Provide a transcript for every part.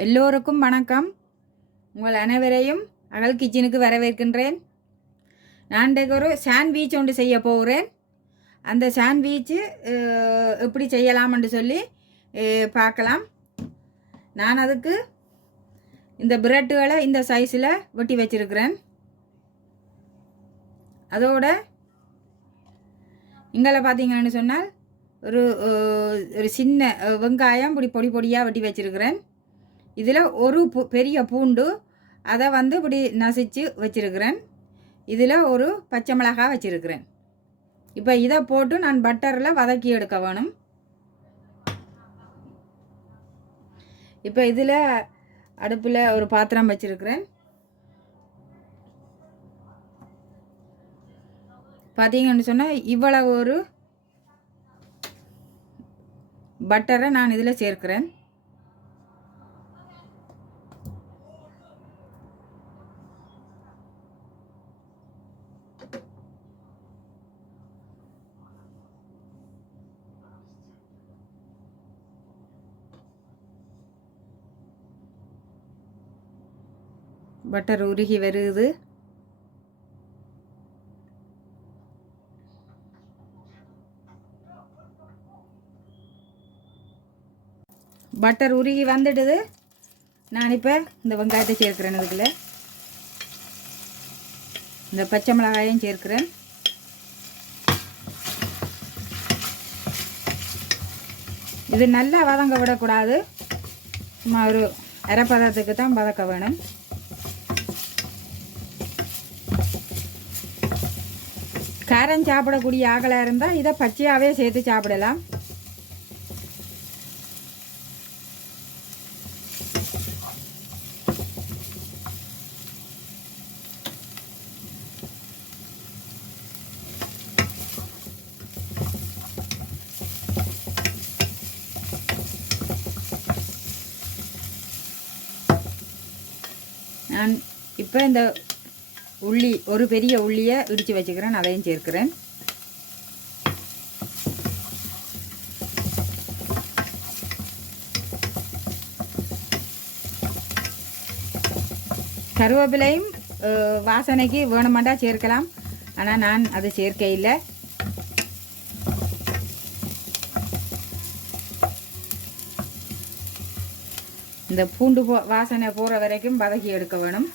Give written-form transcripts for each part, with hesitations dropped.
எல்லோருக்கும் வணக்கம். உங்கள் அனைவரையும் அகல் கிச்சனுக்கு வரவேற்கின்றேன். நான் இன்றைக்கு ஒரு சாண்ட்விச் ஒன்று செய்ய போகிறேன். அந்த சாண்ட்விச்சு எப்படி செய்யலாம்னு சொல்லி பார்க்கலாம். நான் அதுக்கு இந்த பிரெட்டுகளை இந்த சைஸில் வெட்டி வச்சிருக்கிறேன். அதோட இங்கே பார்த்தீங்கன்னு சொன்னால் ஒரு சின்ன வெங்காயம் இப்படி பொடி பொடியாக வெட்டி வச்சிருக்கிறேன். இதில் ஒரு பெரிய பூண்டு அதை இப்படி நசிச்சு வச்சுருக்கிறேன். இதில் ஒரு பச்சை மிளகாய் வச்சுருக்கிறேன். இப்போ இதை போட்டு நான் பட்டரில் வதக்கி எடுக்க வேணும். இப்போ இதில் அடுப்பில் ஒரு பாத்திரம் வச்சுருக்கிறேன். பார்த்தீங்கன்னு சொன்னால் இவ்வளவு ஒரு பட்டரை நான் இதில் சேர்க்கிறேன். பட்டர் உருகி வருது. பட்டர் உருகி வந்துடுது. நான் இப்போ இந்த வெங்காயத்தை சேர்க்கிறேன். இதுக்குள்ள இந்த பச்சை மிளகாயும் சேர்க்கிறேன். இது நல்லா வதங்க விடக்கூடாது. சும்மா ஒரு அரை பதத்துக்கு தான் வதக்க வேணும். காரம் சாப்பிடக்கூடிய ஆகலாக இருந்தால் இதை பச்சையாகவே சேர்த்து சாப்பிடலாம். நான் இப்போ இந்த உள்ளி ஒரு பெரிய உள்ளியை இடித்து வச்சுக்கிறேன். அதையும் சேர்க்கிறேன். கருவேப்பிலையும் வாசனைக்கு வேணுமாண்டா சேர்க்கலாம். ஆனால் நான் அது சேர்க்க இல்லை. இந்த பூண்டு வாசனை போகிற வரைக்கும் வதக்கி எடுக்க வேணும்.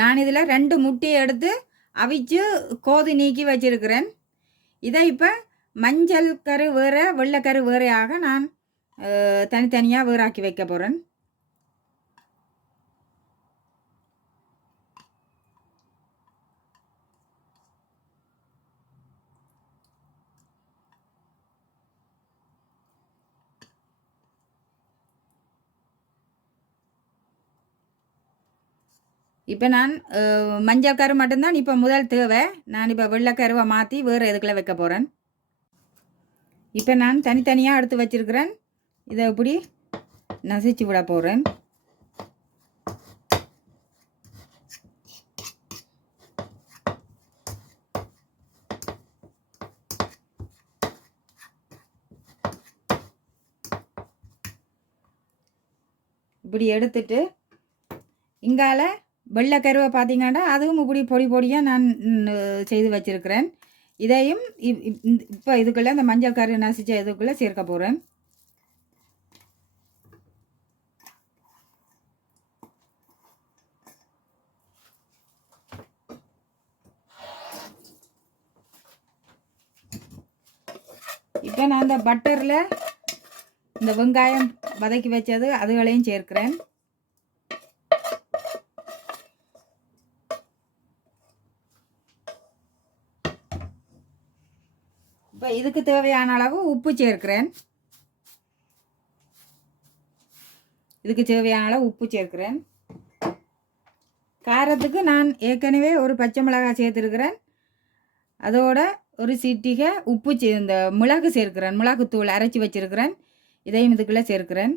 நான் இதில் 2 முட்டையை எடுத்து அவிச்சு கோது நீக்கி வச்சிருக்கிறேன். இதை இப்போ மஞ்சள் கரு வேறு வெள்ளைக்கரு வேறையாக நான் தனித்தனியாக வேறாக்கி வைக்க போகிறேன். இப்போ நான் மஞ்சள் கரு மட்டும்தான் இப்போ முதல் தேவை. நான் இப்போ வெள்ளைக்கருவை மாற்றி வேறு எதுக்குள்ள வைக்க போகிறேன். இப்போ நான் தனித்தனியாக எடுத்து வச்சிருக்கிறேன். இதை இப்படி நசிச்சு விட போகிறேன். இப்படி எடுத்துட்டு இங்கால வெள்ளைக்கருவை பார்த்தீங்கன்னா அதுவும் இப்படி பொடி பொடியாக நான் செய்து வச்சுருக்கிறேன். இதையும் இப்போ இதுக்குள்ளே இந்த மஞ்சள் கரு நசிச்ச இதுக்குள்ளே சேர்க்க போகிறேன். இப்போ நான் இந்த பட்டரில் இந்த வெங்காயம் வதக்கி வச்சது அதுகளையும் சேர்க்கிறேன். இப்போ இதுக்கு தேவையான அளவு உப்பு சேர்க்கிறேன். காரத்துக்கு நான் ஏற்கனவே ஒரு பச்சை மிளகாய் சேர்த்துருக்கிறேன். அதோட ஒரு சிட்டிகை உப்பு இந்த மிளகு சேர்க்கிறேன், மிளகுத்தூள் அரைச்சி வச்சிருக்கிறேன், இதையும் இதுக்குள்ளே சேர்க்கிறேன்.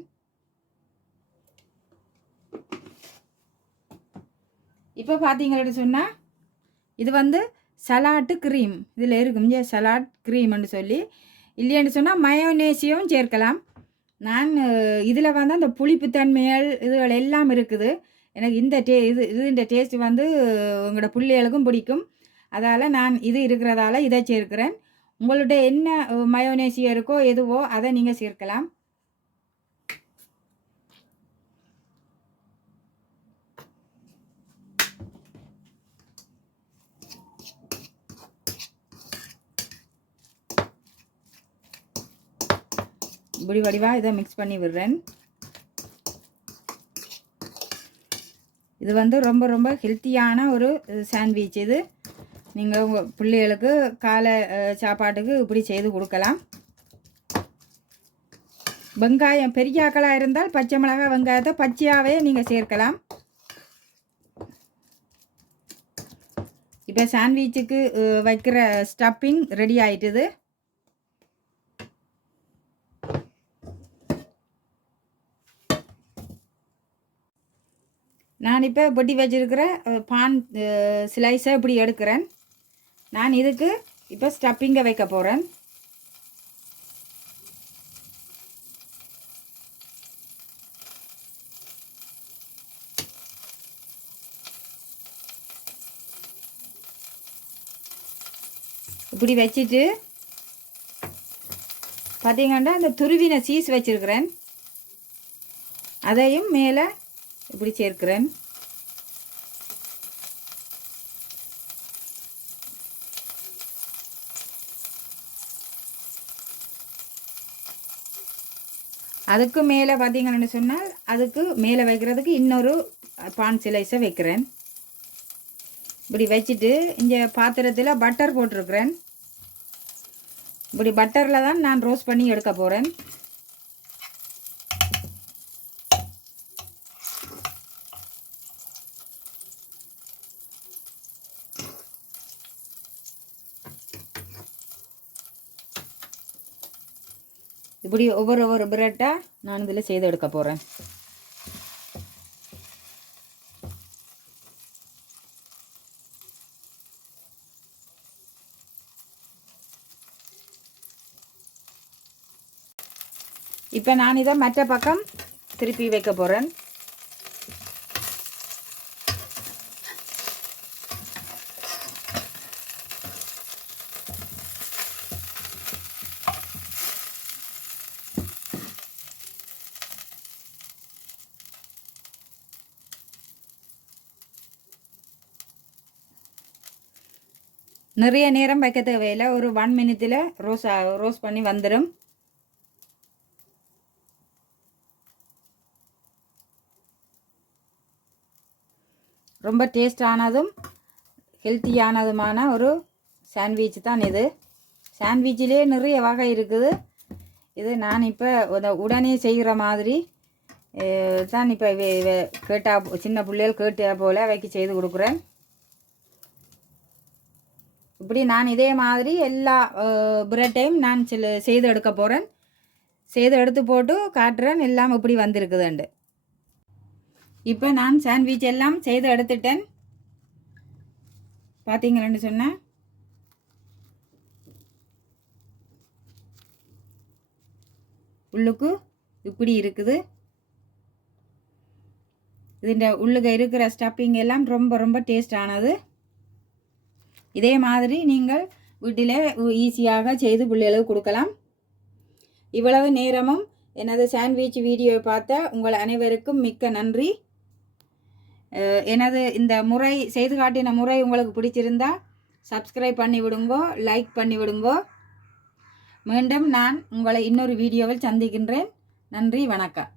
இப்போ பார்த்தீங்கன்னு சொன்னால் இது வந்து சலாட்டு க்ரீம் இதில் இருக்கும், சலாட் க்ரீம்னு சொல்லி. இல்லைன்னு சொன்னால் மயோனேசியும் சேர்க்கலாம். நான் இதில் வந்து அந்த புளிப்புத்தன்மைகள் இதுகள் எல்லாம் இருக்குது. எனக்கு இந்த இந்த டேஸ்ட் வந்து உங்களோட பிள்ளைகளுக்கும் பிடிக்கும். அதால் நான் இது இருக்கிறதால இதை சேர்க்கிறேன். உங்கள்கிட்ட என்ன மயோனேசியோ இருக்கோ எதுவோ அதை நீங்கள் சேர்க்கலாம். இப்படி வடிவாக இதை மிக்ஸ் பண்ணி விடுறேன். இது வந்து ரொம்ப ரொம்ப ஹெல்த்தியான ஒரு சாண்ட்விச். இது நீங்கள் உங்கள் பிள்ளைகளுக்கு காலை சாப்பாட்டுக்கு இப்படி செய்து கொடுக்கலாம். வெங்காயம் பெரிய ஆக்களாக இருந்தால் பச்சை மிளகாய் வெங்காயத்தை பச்சையாகவே நீங்கள் சேர்க்கலாம். இப்போ சாண்ட்விச்சுக்கு வைக்கிற ஸ்டப்பிங் ரெடி ஆயிட்டுது. நான் இப்போ பொட்டி வச்சுருக்கிற பான் ஸ்லைஸை இப்படி எடுக்கிறேன். நான் இதுக்கு இப்போ ஸ்டப்பிங்கை வைக்க போகிறேன். இப்படி வச்சுட்டு பார்த்தீங்கன்னா அந்த துருவின சீஸ் வச்சுருக்கிறேன், அதையும் மேலே இப்படி சேர்க்கிறேன். அதுக்கு மேலே பார்த்தீங்கன்னு சொன்னால் அதுக்கு மேலே வைக்கிறதுக்கு இன்னொரு பான் ஸ்லைஸை வைக்கிறேன். இப்படி வச்சுட்டு இங்கே பாத்திரத்தில் பட்டர் போட்டிருக்கிறேன். இப்படி பட்டரில் தான் நான் ரோஸ்ட் பண்ணி எடுக்க போகிறேன். இப்படி ஒவ்வொரு பிரெட்டாக நான் இதில் செய்து எடுக்க போகிறேன். இப்போ நான் இதை மற்ற பக்கம் திருப்பி வைக்க போகிறேன். நிறைய நேரம் வைக்க தேவையில்லை, ஒரு 1 மினிட்டில் ரோஸ்ட் பண்ணி வந்துடும். ரொம்ப டேஸ்டானதும் ஹெல்த்தியானதுமான ஒரு சாண்ட்விச் தான் இது. சாண்ட்விச்சிலே நிறைய வகை இருக்குது. இது நான் இப்போ உடனே செய்கிற மாதிரி தான் இப்போ கேட்டால் சின்ன பிள்ளைகள் கேட்டா போல் வைக்க செய்து கொடுக்குறேன். இப்படி நான் இதே மாதிரி எல்லா பிரெட்டையும் நான் செய்து எடுக்க போகிறேன். செய்து எடுத்து போட்டு காட்டுறேன் எல்லாம் இப்படி வந்திருக்குதுண்டு. இப்போ நான் சாண்ட்விச் எல்லாம் செய்து எடுத்துட்டேன். பார்த்தீங்கன்னு சொன்னேன் உள்ளுக்கு இப்படி இருக்குது. இதுண்ட உள்ளுக்கு இருக்கிற ஸ்டப்பிங் எல்லாம் ரொம்ப ரொம்ப டேஸ்டானது. இதே மாதிரி நீங்கள் வீட்டில் ஈஸியாக செய்து பிள்ளைகளுக்கு கொடுக்கலாம். இவ்வளவு நேரமும் எனது சாண்ட்விச் வீடியோவை பார்த்த உங்கள் அனைவருக்கும் மிக்க நன்றி. எனது இந்த முறை செய்து காட்டின முறை உங்களுக்கு பிடிச்சிருந்தா சப்ஸ்கிரைப் பண்ணி விடுங்கோ, லைக் பண்ணி விடுங்கோ. மீண்டும் நான் உங்களை இன்னொரு வீடியோவில் சந்திக்கின்றேன். நன்றி, வணக்கம்.